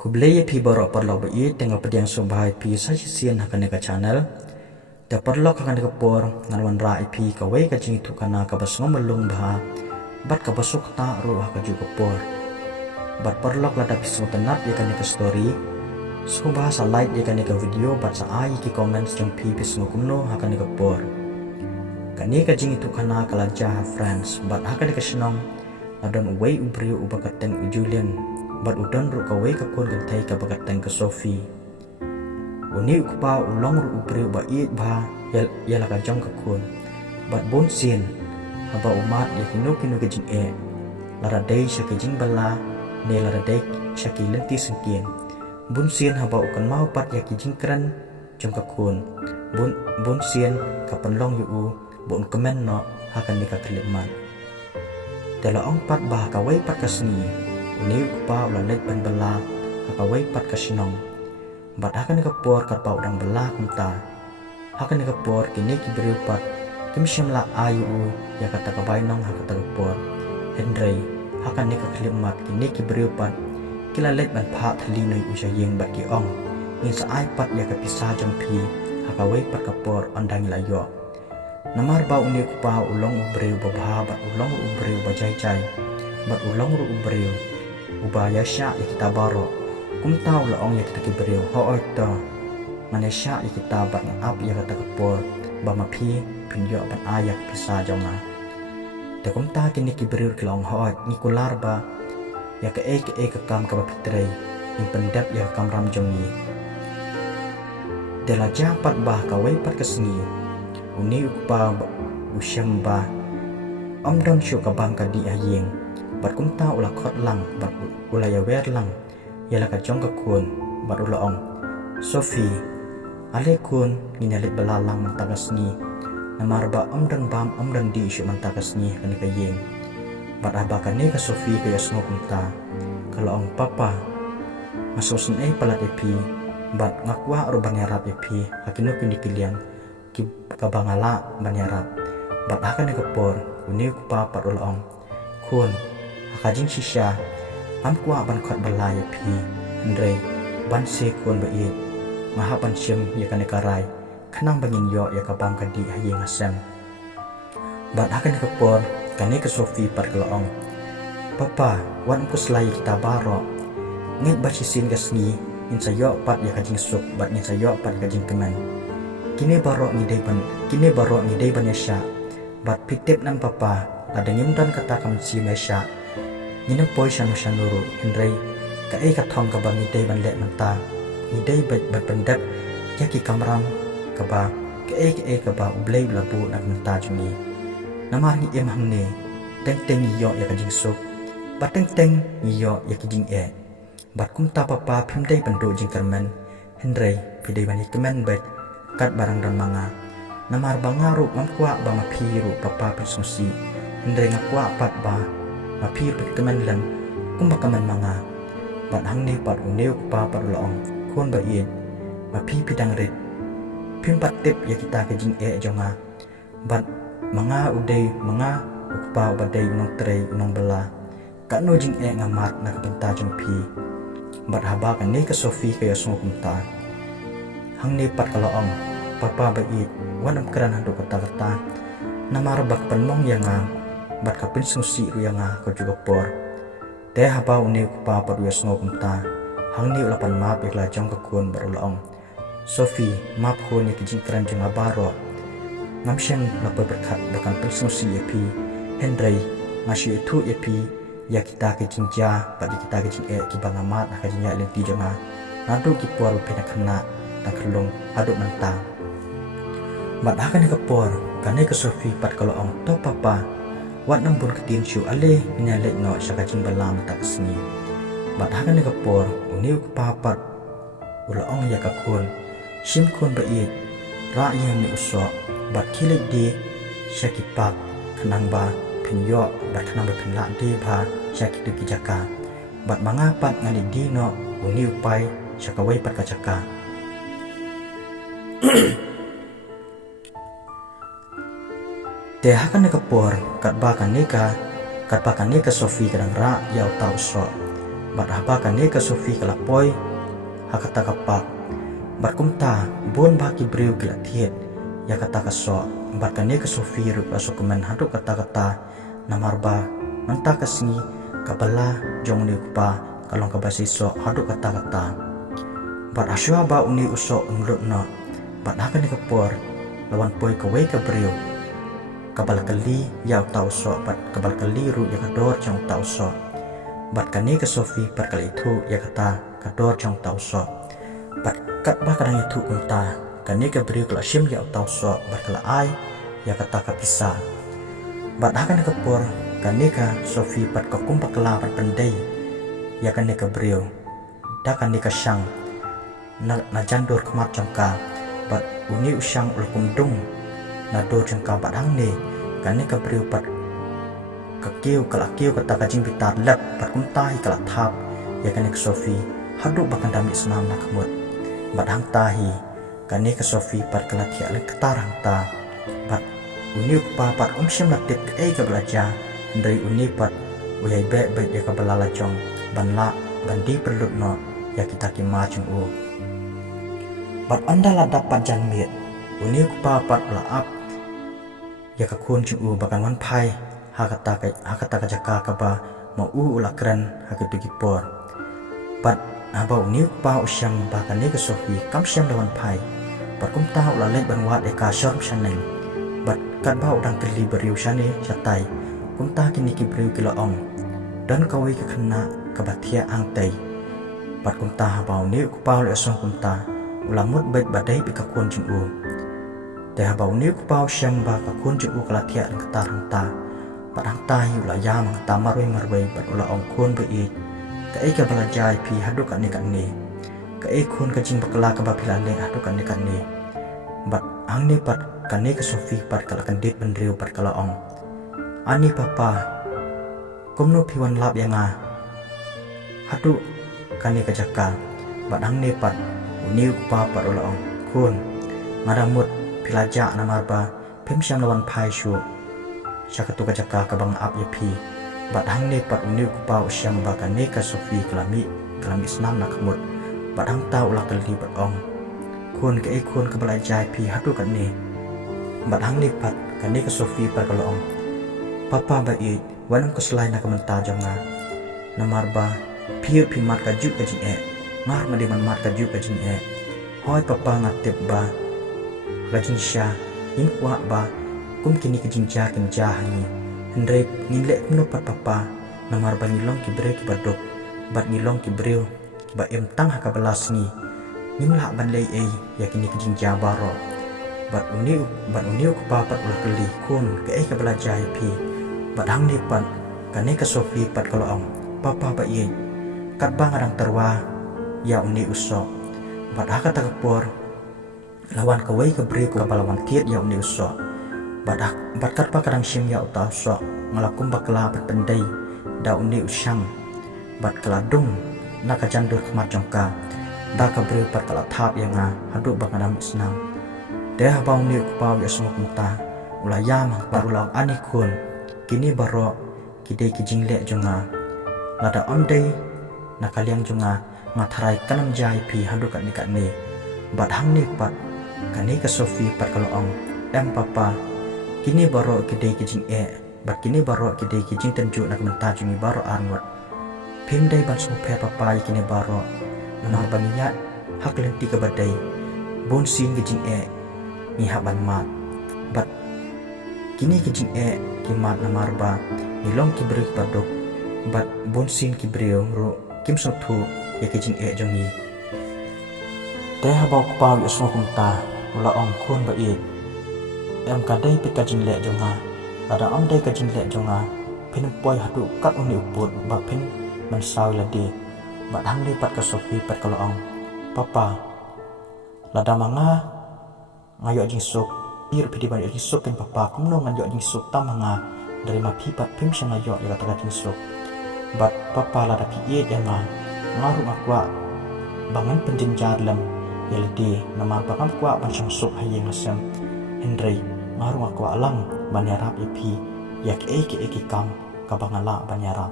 Kublaya pi borok perlok bai tengah pediang subhai pi sajisian hakan ka channel. Da perlok hakan ka por ngalwan ra pi ka wei ka jing tu kana ka basngom melung bah. Bat ka basuk ta ru ka ju ka por. Bat perlok la da pisu tenat ya kan ka story. Subah sa like ya kan ka video bat sa ai ki comments jong pi pisu kumno hakan ka por. Kani ka jing tu kana kala jah friends bat hakan ka senong. Adon wei ubriu ubakateng Julian. Bat udan ru ka wei ka kon kan thai ka bakateng ka Sophie. Uni ukpa ulong ru ubriu ba iet ba yala ka jong ka kon. Bat bon sin haba umat ya kinu ka jing lara dei sya ka jing bala ne lara dei sya ki lenti sengkien. Bon sin haba ukan mau pat ya ki jing kran jong ka kon. Bon sin ka penlong yu bon komen no hakan ni ka klimat. Dala ong pat bah ka wei pat ka sni. Uni ukpa ulan let ban bala ka wei pat ka sinong. Bat hakan ka por ka pa udang bala kumta. Hakan ka por kini ki beriu pat kimsyam la ayu ya kata ka bainong hakata ka por. Henry hakan ni ka klimat kini ki beriu pat kila let ban pha thali noi usya yeng bat ki ong. Ning sa ai pat ya ka pisah jong pi ka wei pat ka por andang la yo. Namar ba uni ukpa ulong ubreu babha bat ulong ubreu ba jai jai. Bat ulong ru ubreu ubaya sya ya kita baro kum tau la ong ya kita ki beriu ho to mane sya ya kita bat ap ya kata kapor ba ma phi pinyo ban ayak pisa jonga te kum ta kini ki beriu ki long ho ni kular ba ya ka ka kam ka pitrei in pendap ya kam ram jongi de la japat bah ka wei pat ka sni uni ukpa usyam ba om dam syu ka bang ka di ayeng bat kum ta ula khot lang bat ula ya wer lang yala ka jong ka kun bat ula ong Sophie ale kun nginalit balalang mantagas ni namar ba dan bam dan di isyu mantagas ni kan ka yeng bat aba ka ni ka Sophie ka yasno kum ta kalau ong papa masusin palat epi bat ngakwa ro banyarat epi hakino pindi kiliang ki ka bangala banyarat bat hakan ka por uni ku papa ula ong kun hakajing sisya am kwa ban khot balaya pi andre ban se kon ba i maha ban syem ya kan karai khanang bangin yo ya ka bang kadi hayeng asam bat hakan ka por kane ka Sophie par kalaong papa wan ko slai kita baro ngit ba sisin gasni in sayo pat ya kajing suk bat ni sayo pat kajing keman kini baro ni dei ban ya sya bat pitep nan papa adengim dan kata kam si mesya Nina poi sanu sanuru Henry ka ka thong ka ba ngidei ban le manta ngidei bat pendap ya ki kamram ka ba ka ba ublei labu nak manta jungi namar ni em hamne teng yo ya ka jing sok bat teng yo ya ki jing bat kum ta papa phim dei ban do jing karman Henry pidei ban ikemen bat kat barang dan manga namar bangaru mamkwa ba maphiru papa pisungsi Henry ngakwa pat ba mapir pat keman lan kumba kaman mga bat hang ni pat uneu pa par laong kon ba ien mapi pidang ret pim pat tip ya kita ke jing jonga bat mga udai mga ukpa badai unong trei unong bela ka no jing ngamat na kapenta jong pi bat haba kan ni ka Sophie ka yasong kumta hang ni pat kalaong papa ba ien wanam kran hando kata namar bak panmong yang bat kapin sungsi ruyanga ko juga por te haba uni ku pa par yas ngo kumta hang ni ulapan map ikla jong ka kun barulaong Sophie map ko ni kijing kran jong baro ngamsyang na berkat bakan pin sungsi epi Henry masih itu epi ya kita kijing ja bat kita kijing ki bangamat ka jinya lenti jonga nadu ki por pina kena tak kelung aduk mentang bat hakan ka por kanai ka Sophie pat kalau ong to papa wat nang bun ketin syu ale minyalet no syaka jing balam tak sni bat hakan ni kapor uniu papat ula ong ya ka kun sim kun ba i ra yang ni usok bat kilik di syaki pak kenang ba pinyo bat kenang ba pinla di ba syaki tu kijaka bat mangapat ngani di no uniu pai syaka wai pat kacaka te hakan ka por kat ba kan ni ka Sophie kadang ra yau tau so bat haba kane ka Sofi kala poi hakata kapak bat kumta bon ba ki breu kila thiet ya kata ka so bat kane ka Sofi ru aso kemen hadu kata namarba manta ka singi kabala jong ni pa kalong ka basiso hadu kata bat aswa ba uni uso unlut na bat hakan ka por lawan poi ka wei ka breu kabal kali ya tau so bat kabal kali ru ya kador jong tau so bat kane ka Sofi par kali itu ya kata kador jong tau so bat kat ba kadang itu unta kane ka breu kala sim ya tau so bat kala ai ya kata ka pisah bat hakan ka por kane ka Sofi pat ka kumpa kala pat pendai ya kane ka breu da kane ka syang na jandur kemat jangka bat uni usyang ul kumdung na do jangka bat hang ne kane ka breu pat ka kiu kala kiu kata ka jing bitar lep pat kumtai kala thap ya kane ka Sofi hadu bakan dami senam na kemut bat hang tahi kane ka Sofi pat kala thia le ketarang ta bat uni pa pat syam latip ka belajar dari uni pat uyai be ya ka balala jong banla bandi perlut no ya kita kima chung u bat anda la dapat janmit uni pa pat la ap ya ka kun chung u bakan wan pai hakata ka jaka ka ba ma u la kran hakitu gipor pat aba uni pa usyam bakan ne ka Sofi kam syam lawan pai pat kum ta la le ban wat e ka syam shaneng bat kat ba udang keli beriu shane chatai kumta kini ki breu kila ong dan kawai ke kena kebatia angtai pat kumta habau ni kupau le song kumta ulamut baik badai pi ka kun jung u te habau ni kupau syam ba ka kun jung u kala tia ang ketar hangta pat hangta hi ula ya mang ta marwai bat ula ong kun be i ka ai ka balajai pi hadu ka ni ka ai kun ka jing bakala ka ba pilale hadu ka ni bat hang ni pat kane ka Sofi pat kala kandit benreu pat kala ong ani papa kumno piwan lap yang hadu kane ka jaka bat hang ne pat uni papa ola ong kun ngaramut pilaja namarba pem syam lawan pai shu syakatu ka jaka ka bang ap yepi bat hang ne pat uni papa syam ba kane ka Sofi kelami senam nak mut bat hang ta ulah kali bat ong kun ke kun ka belajai pi hadu kan ne bat hang ne pat kane ka Sofi pat kala ong papa ba i wanang ko selai na kamanta jonga namarba piu pi mat ka juk ka jing ngar ma de man mat ka juk ka jing hoi papa ngatep ba rajin sha in kwa ba kum kini ka jing ja kin ja hani hendrep nginle kuno pat papa namarba ngilong ki bre ki badok bat ngilong ki breu ba em tang ha ka belas ni nimla ban lei ya kini ka jing ja baro bat uni ko papat ulah keli kun ke ka belajar pi bat hang ni pat kane ka Sofi pat kalau ong papa ba ye kat bang adang terwa ya uni uso bat haka ta kapor lawan ka wei ka bre ko balawan tiet ya uni uso bat kat pa kadang sim ya uta so ngalakum bakla pat pendai da uni usyang bat keladung na ka jandur kemat jongka da ka bre pat kala thap yang hadu bang adam senang deh bau ni kupau ya semua kumta ulayam barulang ani kun kini baro kidai kijing le jonga lada ondai nakaliang jonga ngatarai kanam jai pi hadu kat ni bat hang ni pat kani ka Sofi pat kalau ong papa kini baro kidai kijing bat kini baro kidai kijing tenju nak menta jungi baro arnwat pimdai ban semua papa kini baro menar banginya hak lenti ke badai bon sin kijing ni haban mat bat kini kijing kimat namarba nilong kibreu padok bat bonsin kibreu ro kim sotu ya kijing jongi teh habau kupau ya semua kumta ula ong kun ba i em kadai pe kajing le jonga ada om dai kajing le jonga pin poi hadu kat uni uput ba pin man saw ladi bat hang li pat ka Sofi pat kalau ong papa lada manga ngayo jing sok ir pidi ban jing sok ken papa kumno ngayo jing sok tamanga dari ma pipat pim syang ngayo ya kata jing sok bat papa la da pi yang ngaru akwa bangan penjenjar lam ya ledi nama bakam kwa ban syang sok hayeng asam hendrei ngaru akwa alang ban yarap ipi ya ke kam ka bangala ban yarap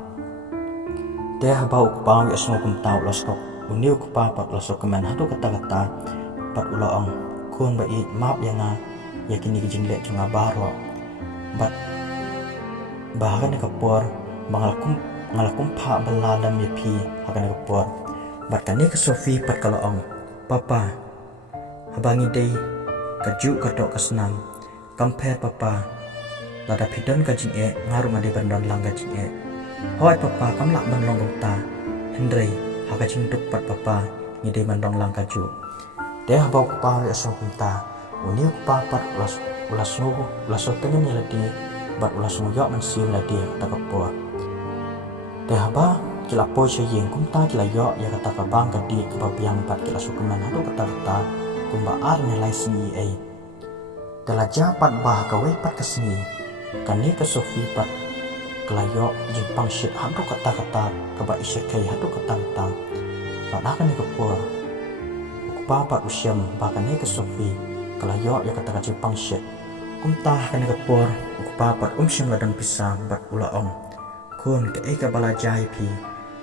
Te habau kupang ya semua kum tau lasok uniu kupa pat lasok kemen hatu kata-kata pat ulaong kun bai map yang ya kini kijing le cunga baro bat bahkan kapor ngalakum pa balalam ya pi hakan kapor bat kani ke Sofi pat kalaong papa habangi dei kaju katok kesenam kamper papa lada pidon kajing ngarung ade bandon lang kajing hoi papa kam lak ban long ta Henry haka jing duk pat papa ngide bandong lang kaju de habau pa ya so kunta uni pa pat ulas pengen ladi bat ulas yo man sim ladi ta kapor de haba kila po che yeng kunta kila yo ya kata ka bang ka di ka biang pat kila sukuman hadu kata kumba ar ne lai si ai tela japat bah ka wei pat kesini kani ke Sofi pat kelayo jipang shit hadu kata-kata keba isya kai hadu kata-kata padahal ni kapur ukpa pat usyam bahkan ni ke Sofi kelayo ya kata jipang shit kumtah kan kapur ukpa pat syam ladang pisang bat ulaong kun ke eka balajai pi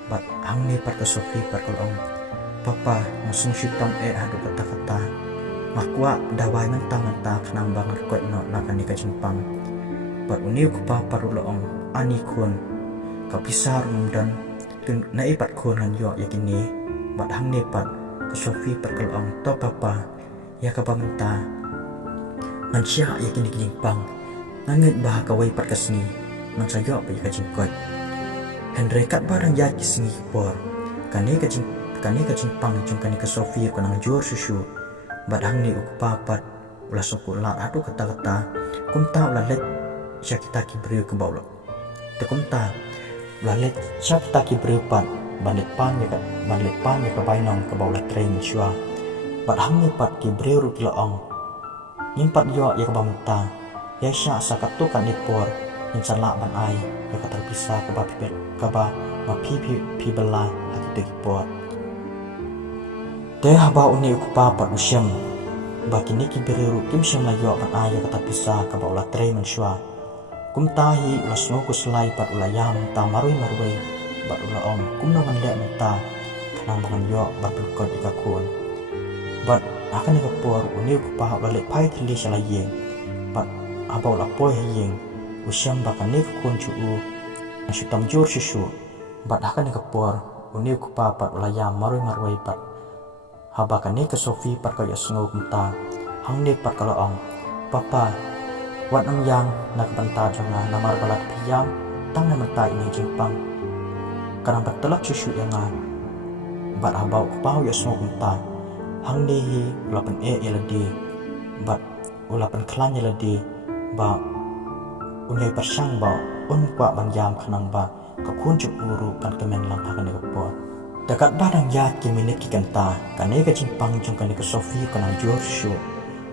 bat hang ni pat ke Sofi pat kolong papa masung syitong hadu kata-kata makwa dawai mentang-mentang kenang banget kuat no nakan ni ke jimpang bat uniu kupa pat ulaong ani kun kapisar dan naipat kun han yo yakini bat hang nepat ke Sofi perkelong to papa ya ka pamenta ngan sia yakini kimpang ngangit bah ka wai pat kesni ngan sayo pa ka jingkot Henry kat barang ya kisni por kani ka jimpang jung kani ke Sofi ko nang jur susu bat hang ni ukpa pat ulah sukula adu kata-kata kumta ulah let sya kita kibriu ke bawlo tekumta lalet syak taki berupat banlet pan ya ka bainong ka bawla train syua bat hang ni pat ki breu laong impat yo ya ka bamta ya sya sakatu kan ipor insala ban ai ya ka terpisah ka ba pipet ka ba ma pi bela hati ipor te haba uni ku pa pat usyam bakini ki breu kim syam la yo ban ai ya ka terpisah ka bawla train syua kumtahi ulas no kuslai pat ulayam ta marui bat ulaong kumna man le menta kanang bangan yo bat belkot ikakun bat akan kapor uni ku pa ula le pai tli sala yeng bat abau la poi yeng usyam bakan ne kun chu syutam jur susu bat akan kapor uni ku pa pat ulayam marui pat habakan ne ke Sofi pat ka yasno kumta hang ne pat kalaong papa wat am yang nak banta jonga namar balat piyam tang na mata ini jimpang karang betelak susu yang bat habau pau ya semua kunta hang dehi ulapan eladi bat ulapan klan eladi ba unai persang ba kwa banjam kanang ba kakun cuk uru kan kemen lang hakan ko dekat badang ya kiminit kikanta kanai ka jimpang jong kan ke Sofi kanang jur shu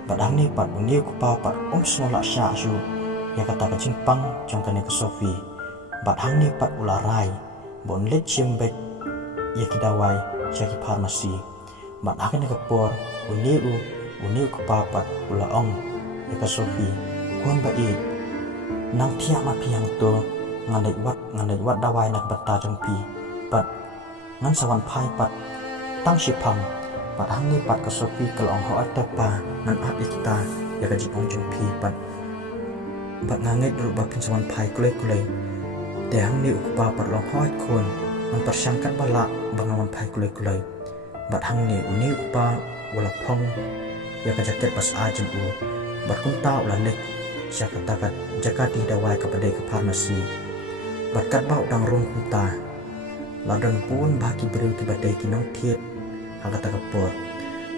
badang ni pat undi ku pa pat semua sya syu ya kata ke jimpang jong kan ke Sofi badang ni pat ularai bon let chimbet ya kidawai syaki farmasi badang ni ke por undi ku pa pat ulaong ya ke Sofi kon ba i nang tia ma piang to ngandai wat dawai nak bata jong pi pat ngan sawan pai pat tang sipang pat hang ni pat ke Sofi kelong ho atapa nan ap ikta ya ka jipong jong pi pat nganget ru ba pin sawan pai kulai te hang ni ukpa pat long ho kon man persangkat bala bangawan pai kulai bat hang ni uni ukpa wala pong ya ka jaket pas ajeng bat kunta ulah lek sya katakat jakati dawai kepada ke farmasi bat kat bau dang rung kunta ladon pun bagi beri kibadai kinong tiet agata kapor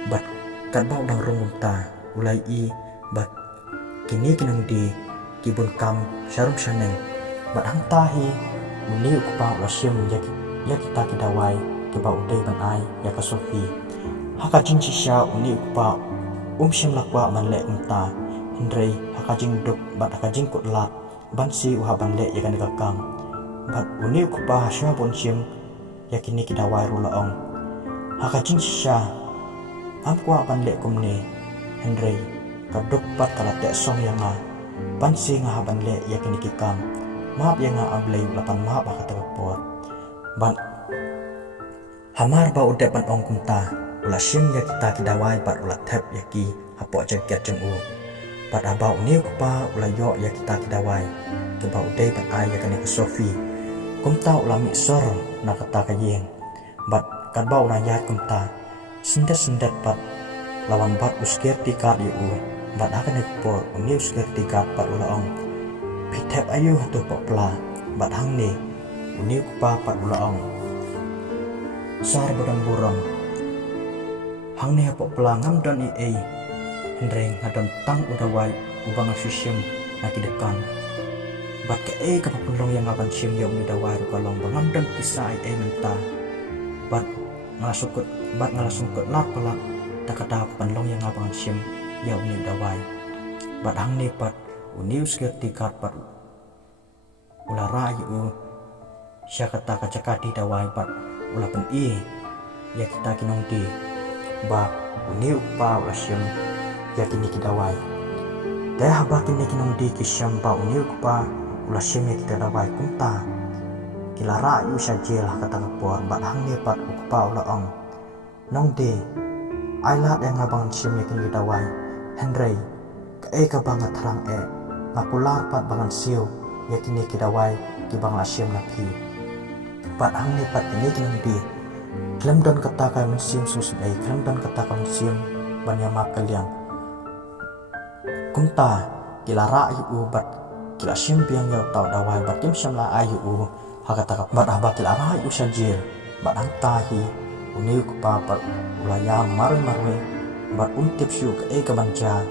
bat kat bau dang rung kunta ulai i bat kini kinong di kibun kam syarum syaneng bat hang tahi uni ukpa ulah syem ya kita kidawai ke bau dai ban ai ya ka Sofi haka jing sya uni ukpa syem lakwa man le kunta Henry haka jing duk bat haka jing kutlat ban si uha ban le ya kan kakam bat uni ku pa sya pon sim yakini kidawai rulaong haka jing sya am kwa ban le kumne Henry kaduk pat kala te song yang ban si nga ban le yakini kikam maap yang ablay lapan maap haka tapor ban Hamar ba udep ban ong kumta ula sim ya kita kidawai bat ula tep yaki hapo jaket jemu bat abau ni kupa ula yo ya kita kidawai ke ba udai ban ai ya kane ke Sofi kumta ula mi sor na kata kayeng bat kan ba ula ya kumta sendet bat lawan bat usker tikat yu bat akan ekpor uni usker tikat bat ula ong pitep ayu hatu popla bat hang ni uni kupa bat ula ong sar badang burong hang ni hapo pelangam dan i hendreng hadon tang udawai ubang asyum naki dekan bat ke kapapunlong yang akan sim yang udawai rukalong bangam dan kisah i menta bat ngalasung ke lat pelak tak kata kapanlong yang akan sim yang udawai bat hang ni pat unius tikat pat ulara yu sya kata kacakati dawai pat ula pen ya kita kinong di ba uni upa ula syam ya kini kidawai daya haba kini kinong di kisyam ba uni upa ula syam ya kita dawai kumta kilara yu syajil kata kapor ba hang ni pat upa ula ong nong di ailat yang ngabang syam ya kini kidawai Henry ka bangat terang ngakular pat bangan siu ya kini kidawai ki bang syam napi pat hang ni pat kini kinong di Klem dan kata kau mensium susun klem dan kata kau mensium banyak makal yang kumta kila rayu bat kila sim biang yau tau dawai bat kim sim la ayu hakata bat abak kila rayu sajir bat antahi uni kupa pat ulaya marwe bat untip syu ke banja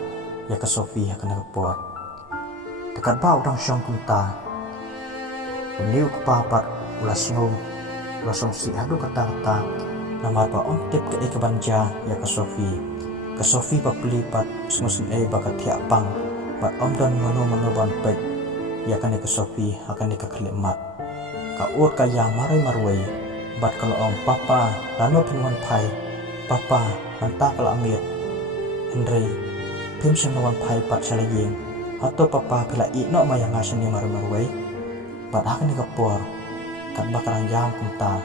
ya ke Sofi ya kena kepor dekat ba orang syong kumta uni kupa pat ulasong si hadu kata-kata nama ba om tip ke banja ya ke Sofi papli pat sumusun bakat tiak pang bat om dan mano ban pet ya kan ke Sofi akan dikekelimat ka ur ka ya marwai bat kalau om papa lano penwan pai papa manta kala amir Henry pim sanawan pai pat salayeng atau papa pila no mayang asan ni marwai bat akan dikepor kat bakarang jam kumta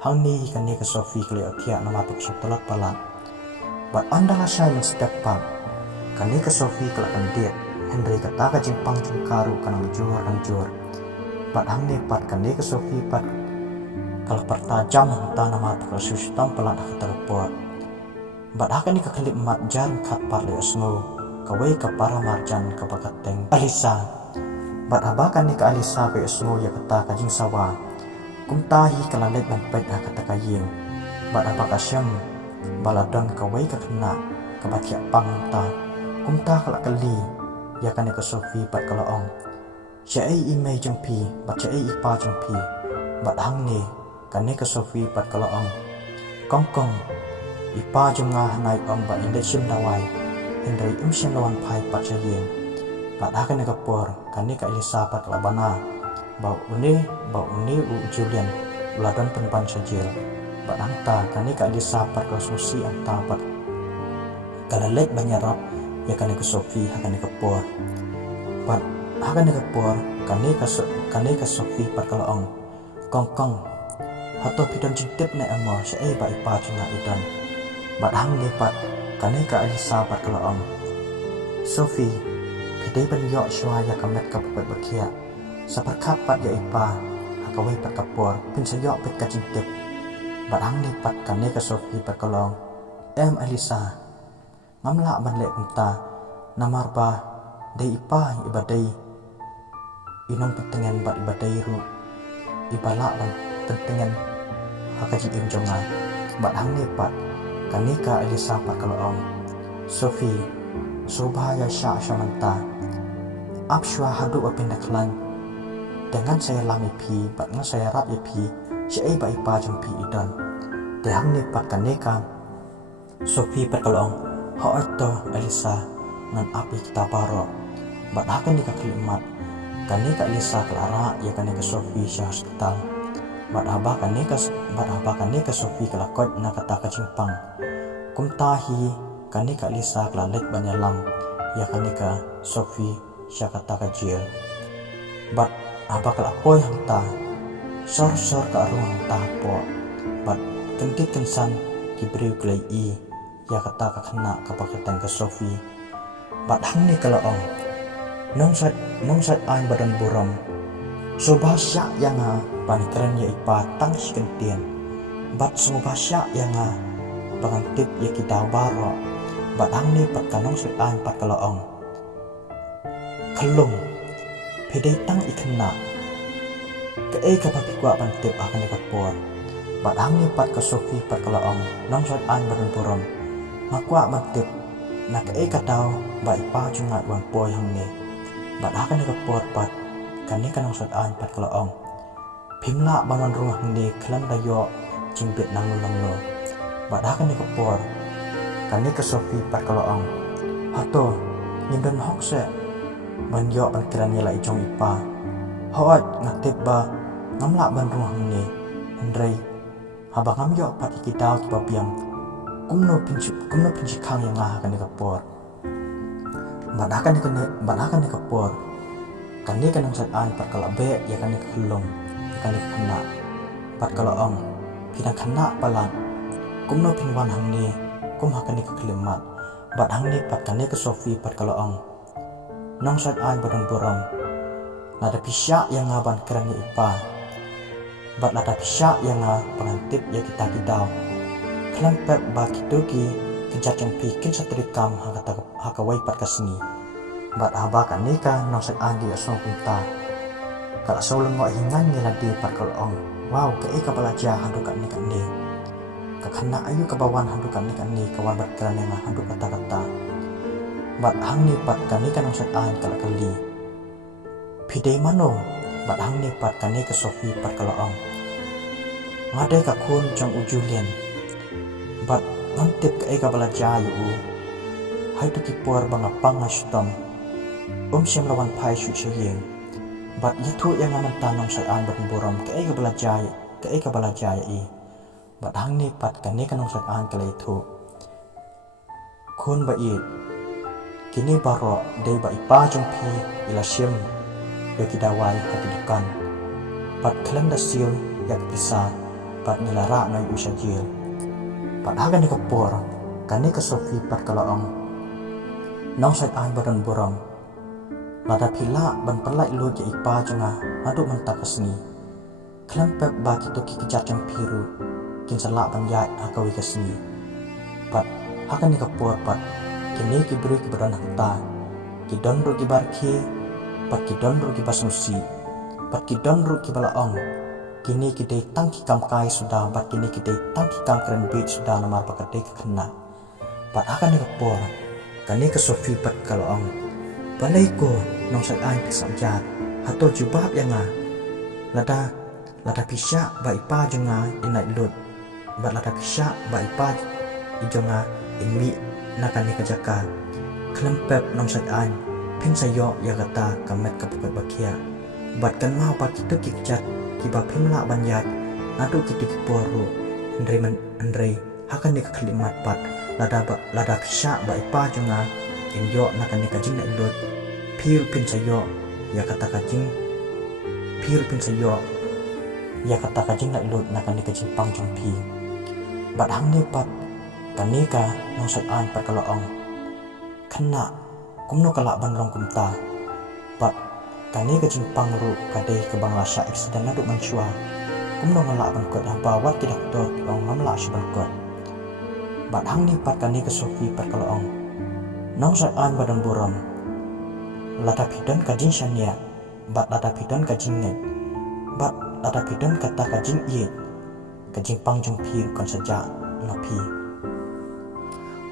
hang ni kan ni ke Sofi kali atia nama tuk tolak pala bat andala syai men step pang kan ni ke Sofi kala kan diet Henry kata ka jimpang jungkaru kan jur bat hang ni pat kan ni ke Sofi pat kala pertajam ta nama tuk sustam pala kata repot bat akan ni ke kelip mat jan kat pat le asno kawai ka para marjan ka bakateng Alisa bat abakan ni ka Alisa ke asno ya kata ka jing sawa kumtahi kalalet ban pet kata kayeng bat abaka syam baladon kawai ka kena ka batia pangta kumta kala kali ya kan ke Sofi bat kalaong syai imei jempi bat syai ipa jempi bat hang ni kan ni ke Sofi bat kalaong kongkong ipa jengah naik ong bat inde sim dawai Henry sim lawan pai pat syayeng bat akan ke por kan ni ka Alisa pat labana bau uni Julian uladon penpan sajil bat anta kani ka Alisa pat konstruksi anta pat kalalek banyarap ya kani ke Sofi hakani ke por bat hakani ke por kani ka Sofi pat kalaong kongkong hato pidon jintip na amo sa ba ipa chunga idan bat hang ni pat kani ka Alisa pat kalaong Sofi pidai ban yo shwa ya kamet ka pat bakia saparkat pat ya ipa hakawai pat kapor pin sayok pet ka jintip bat hang ni pat kani ka Sofi pat kalong Alisa ngamla ban le kumta namar ba dei ipa ibadai inong pentengan bat ibadai ru ibala ban pentengan hakaji jonga bat hang ni pat kani ka Alisa pat kalong Sofi sobaya sya syamanta apshwa hadu apindaklan dengan saya lami pi bat nga saya rap pi syai ba ipa jumpi idan de hang ni pat kaneka Sofi pat kalong ha ato Alisa ngan api kita paro bat hakan ni kaklimat kaneka Alisa klara ya kaneka Sofi sya hospital bat haba kaneka Sofi kalakot na kata kajimpang kumtahi kaneka Alisa klalek banyalang ya kaneka Sofi sya kata kajil bat abakal apoy hang ta sor ka arung hang ta po bat kentit kensan kibriu klei ya kata ka khna ka pakatan ka Sophie bat hang ni kala ong nong sat an badan buram so bahasa yang panikran ya ipa tang sikentian bat so bahasa yang pangantip ya kita baro bat hang ni pat kanong sat an pat kala ong kalung pedai tang ikna ka ka papikwa pantip akan dikapor bat hang ni pat ka Sophie pat kala ong nong sat an badan buram makwa pantip na ka tau ba ipa chungat wan poy hang ni bat akan dikapor pat kani kanong sat an pat kala ong phimla baman rumah ni klan dayo jingbet nang lo bat akan dikapor kani ka Sophie pat kala ong hato nyindon hokse ban yo ban kran yala ijong ipa hoat ngatip ba ngamla ban rumah ni hendrai haba ngam yo pat ikitaw ki babiam kumno pinci kang yang akan dikapor bat akan dikapor kani kanang sat an pat kala be ya kani khulong ya kani khna pat kala ong pinang khna palan kumno pingwan hang ni kum hakani ka klimat bat hang ni pat kani ka Sophie pat kala ong nong sat an badan buram nada pisya yang ngaban keran ya ipa bat nada pisya yang pengantip ya kita klempet ba kituki kejat yang pikin satrikam hakawai pat kasni bat haba kanika nong sat an dia so kunta kala solang ngo hingan ni ladi pat kala ong wow ke ka balaja handukan ni kan ni kakana ayu kabawan handukan ni kan ni kawan berkeran yang handuk kata-kata bat hang ni pat kanika nong sat an kala kali pidai mano bat hang ni pat kanika Sophie pat kala ong ngadai ka kun jong ujulian bat ngantip ke ka balaja yu hai tu kipor bangapang astom siam lawan pai su syeng bat yitu yang aman tanong sat an bat borom ke ka balaja i bat hang ni pat kani kanong sat an kala itu kun ba i kini baro dei ba ipa jong pi ila syem ya kidawai hati dukan pat klan da sil yak pisa pat nilara ngai usajil pat hagan dikapor kani ka Sophie pat kala ong nong sat an badan borom lada pila ban pelai lu ke ipa jonga aduk mentak kesni klempep ba kitu ki kijat yang piru kin salak ban yai akawi kesni pat hakan dikapor pat kini ki beri ki badan hakta ki don ru ki barki pat ki don ru ki basmusi pat ki don ru ki balaong kini ki dei tang ki kam kai sudah bat kini ki dei tang ki kam keren bit sudah namar pakadei ke kena pat hakan dikapor kani ka Sophie pat kalaong balai ko nong sat an pisam jat hato jubab yang lada pisya ba ipa jonga inai lut bat lada pisya ba ipa ijonga inmi nakani ka jaka klempep nong sat an pin sayo ya kata kamet kapukat bakia bat kan mau pat kitu kikjat kiba pimla banjat adu kitu kiporu Andre hakan ni kalimat pat lada pisya ba ipa jonga inyo nakani ka jing na lut pir pin sayo ya kata kajing pir pin sayo ya kata kajing na lut nakani ka jing pang jong pi bat hang ni pat kanika nong sat an pat kalaong kena kumno kala ban rong kumta bat kanika jing pang ru kadai ke banglasya eksiden aduk mansua kumno ngala ban kot hamba wat ki doktor ong ngamla ban kot bat hang ni pat kanika Sophie pat kalaong nong sat an badan buram lada pidon kajing syania bat lada pidon kajing net bat lada pidon kata kajing iet kajing pangjung pir kon saja napi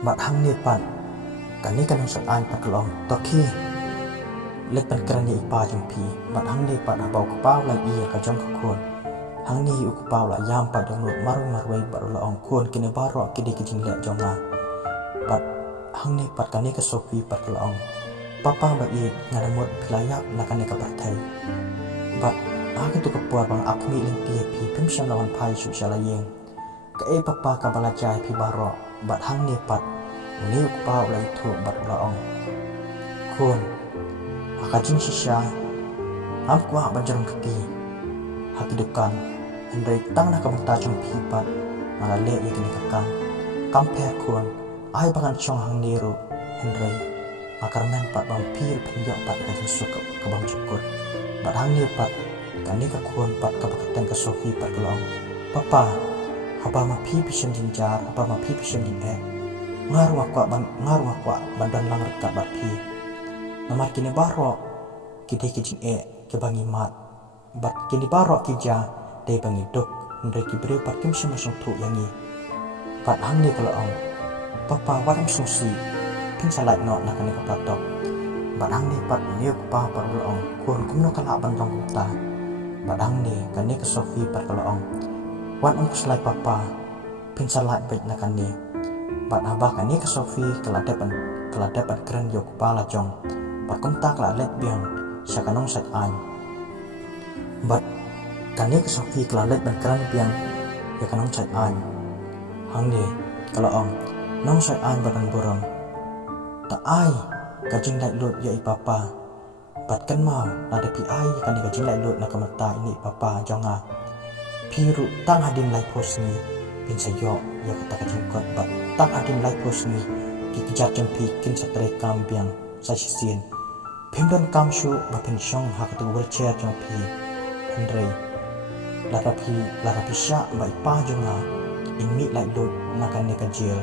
bat hang ni pat kani kanong sat an pat kalong toki lek pan kerani ipa jung pi bat hang ni pat abau kapau lai i ka jong kon hang ni u kapau la yam pat dong lut marwai bat la ong kon kini baro kidi kijing le jonga bat hang ni pat kani ka Sophie pat kalong papa ba i ngadamot pilayak nakani ka partai bat akan tu kepuar bang apmi linti pi pim syam lawan pai su shalayeng ka papa ka balajai pi baro bat hang ni pat ni pa ulai tu bat laong kun akajing sisya am kwa banjarang keti hati dekan hendai tang nak kabanta jong pi pat malale yakini kam per kon ai bangan chong hang niru Henry makarmen pat bang pir penjak pat ka jisuk ka bang cukut pat hang ni pat kan ni ka kon pat ka pakatan ka Sophie pat kelong papa haba ma pi pisem jinjar haba ma pi pisem jin ngaru akwa bandan lang rekat bat pi namar kini baro kide kijing ke bangi mat bat kini baro kija de bangi dok ndre ki bre pat kim sem song tu yangi pat hang ni kelong papa waram sungsi pin salai no nak ni kapatok badang ni pat ni pa par long kun kumno kala ban long ta badang ni kan ni ke Sophie pat kalong wan ang slai papa pin salai bet nak ni bad abah kan ni ke Sophie kala depan keren yo kepala jong pat kum tak la let biang syakanong sat an bad kan ni ke Sophie kala let ban keren biang ya kanong sat an hang ni kalong nong sat an badan borong ta ai kajing lai lut ya ipapa pat kan mau nada pi ai kan kajing lai lut nak mata ini papa jonga piru tang hadin lai pos ni pin sayo ya kata kajing kot bat tang hadin lai pos ni ki kejar jempi kin satre kam biang sa sisien pimdan kam shu ba pin shong ha katu wheelchair jempi Henry la rapi sha ba ipa jonga in mi lai lut nakan ne kajil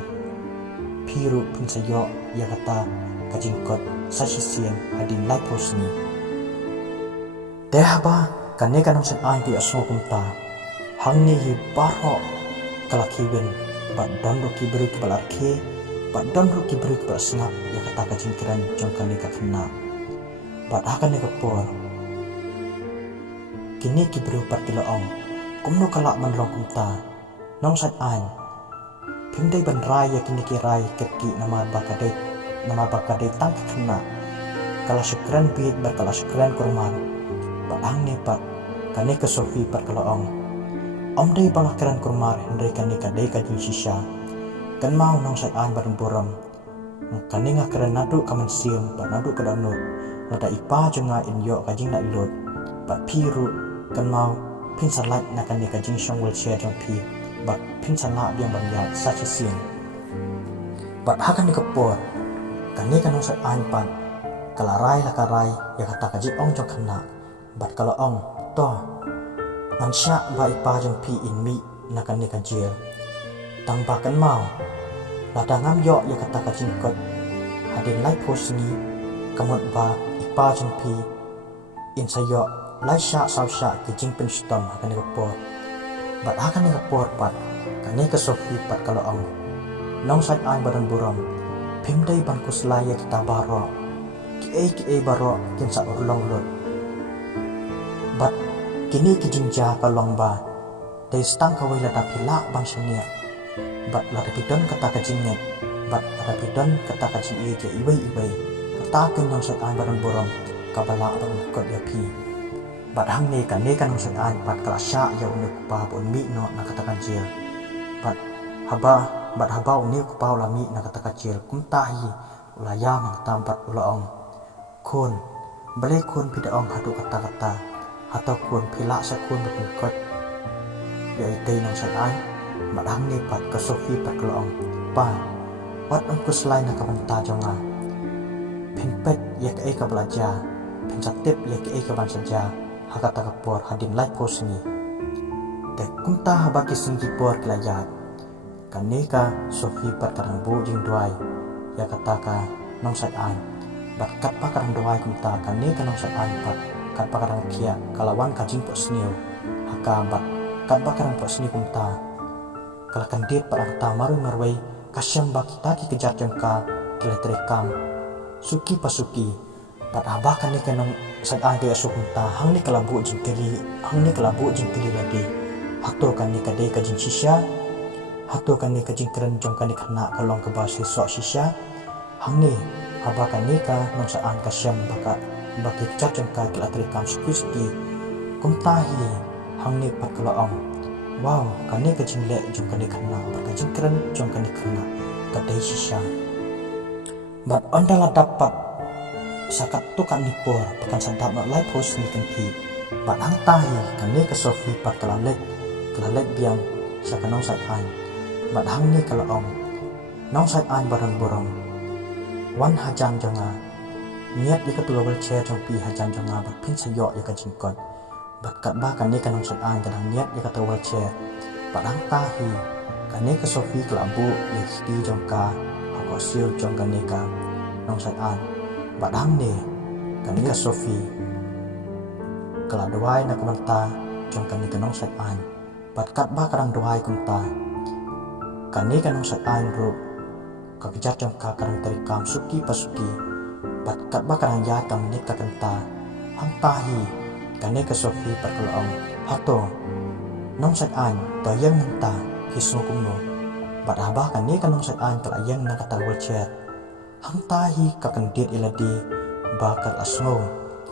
piru pin sayo ya kata kajing kot sasisian hadin lai pos ni dehaba kane kanong sen ai pi aso kumta hang ni hi baro kalakiben bat dondo ki beri ki balarke bat dondo ki beri ki sengap ya kata kajing keren jong kane ka kena bat akan ne kapor kini ki beri pat kiloong kumno kala man long kumta nong sat ai pindai ban rai ya kini kirai keki nama bakadai tang kena kala syukran bid berkala syukran kurman padang ne pat kane ke Sophie pat kalaong om dai bangakran kurmar Henry kane kadai kajing sisya kan mau nong sai an bareng boram kane ngakran nadu kaman siam pat nadu kadanut lada ipa jonga inyo kajing na ilot pat piru kan mau pin salat na kane kajing shong wheelchair jong pi bat pin sana biang banyak sachi siang bat hakan dikepor kani kanong sa anpan kalarai lakarai ya kata kaji ong jong kena bat kalau ong to mansya ba ipa jong pi in mi na kani kajil tangbakan mau lada ngam yo ya kata kaji kot hadin lai pos ni kamot ba ipa jong pi in sayo lai sya saw sya kajing pen stom hakan dikepor bat akan ni kapor pat kani ke Sophie pat kalau ang nong sat an badan buram pimdai ban kuslaya kita baro ki baro kin sa urlong lot bat kini ki jinja kalong ba dai stang kawai la pila bang senia bat la pidon kata ka jinget bat la pidon kata ka jin je ibai kata kin nong sat an badan buram kabala ban kot ya pi bat hang ni kan nong sat an pat kala sya ya unik pa pun mi no nakatakan jil bat haba unik pa la mi nakatakan jil kum tahi ulaya mang tampat ulaong kun balik kun pidaong hadu kata atau kun pila sa kun betul kot ya itay nong sat an bat hang ni pat ke Sophie pat ulaong pa wat ang kuslay na kamanta jonga pinpet ya ka belajar pinsatip ya ka ban saja hakata kapor hadin lai pos ni te kumta habaki singgi por kelayat kaneka Sophie pat karang bu jing duai ya kataka nong sat an bat kat pa karang duai kumta kaneka nong sat an pat kat pa karang kia kalawan kajing pos niu haka bat kat pa karang pos ni kumta kalakan dit pa arta maru marwai kasyam baki taki kejar jengka kiletrekam suki pasuki pat abakan ni kanong sat an kaya sukunta hang ni kalabu jingkili lagi hakto kan ni kadai kajing sisya hakto kan ni kajing keren jong kan ni kena kalong ke basi sok sisya hang ni abakan ni ka nong sat an kasyam baki kejar jengka kiletrekam suki kumtahi hang ni pat kalaong wow kan ni kajing le jong kan ni kena kajing keren jong kan ni kena kadai sisya bat ondala dapat sakat tukan nipor pekan sadap nak lai pos ni kanti bat hang tahi kani ke Sophie pat kalalet biang sakanong sat an bat hang ni kalaong nong sai an barang borong wan hajang jonga niat ya ketua wheelchair jong pi hajang jonga bat pin sayo ya ka jingkot bat kat ba kan ni kanong sai an kadang niat ya ketua wheelchair bat hang tahi kan ni ka Sophie kelabu ya di jong ka ko siu jong kan ni ka nong sai an bat hang ni kan ni ka Sophie kala doai na kamanta jong kan ni kanong sai an bat kat ba kadang doai kunta kan ni kanong sai an ro ka kejar jong ka kadang terikam suki pasuki bat kat ba kadang ya kam ni ka kanta hang tahi kan ni ka Sophie pat kalaong hato nong sai an to yang menta kisu kumno bat aba kan ni kanong sai an kala yang na kata wheelchair hang tahi ka kendit iladi bakal asngo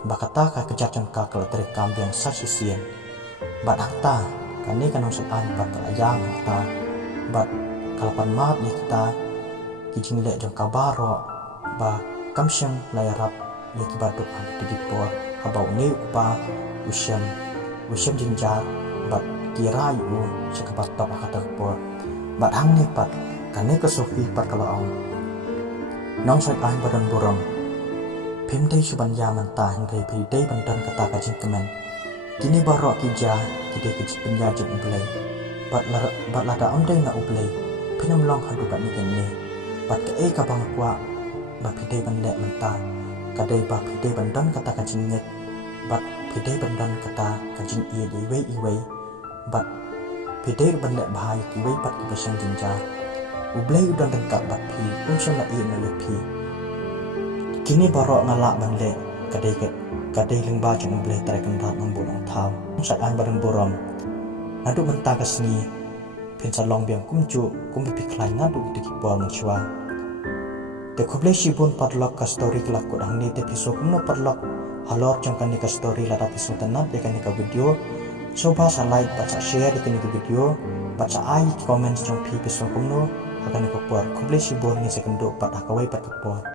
bakata ka kejar jong ka kala terikam yang sasisian bat hakta kan ni kanong sai an pat kala yang hakta bat kalapan maaf ya kita kijing le jong ka baro ba kamsyang layarap ya kibaduk ang digipor habau ni upa usyam jinjar bat kirai u sakabat top akaterpor bat hang ni pat kan ni ka Sophie pat kalaong nong sai an badan borong phim dei suban ya manta hangkai phi dei bandan kata ka jingkemen kini baro kija kide kiji penya jing ublai bat lada on dei na ublai pinam long hadu kan ni ken ni bat ka ka bang kwa ba phi dei ban le manta ka dei ba phi dei bandan kata ka jinget bat phi dei bandan kata ka jing i wei bat phi dei ban le bahai ki wei pat ki basang jinjar ublai udan dengkat bat phi umsam la i na le phi kini baro ngala ban le kadai lengba jong ublai tarai kan rat nang bonong thau sai an barang borom nadu menta ka sngi phin salong biang kumchu pi khlai ngadu diki bol mang chwa te khoble shibun padlock ka story kelak ko dang ni te piso kumno padlock halor jong kan ni ka story la ta piso tanat ya kan ni ka video coba sa like pat sa share di kan ni ka video pat sa ai comments jong pi piso kumno akan ni ko por khoble shibun ni sekendo pat akawai pat ko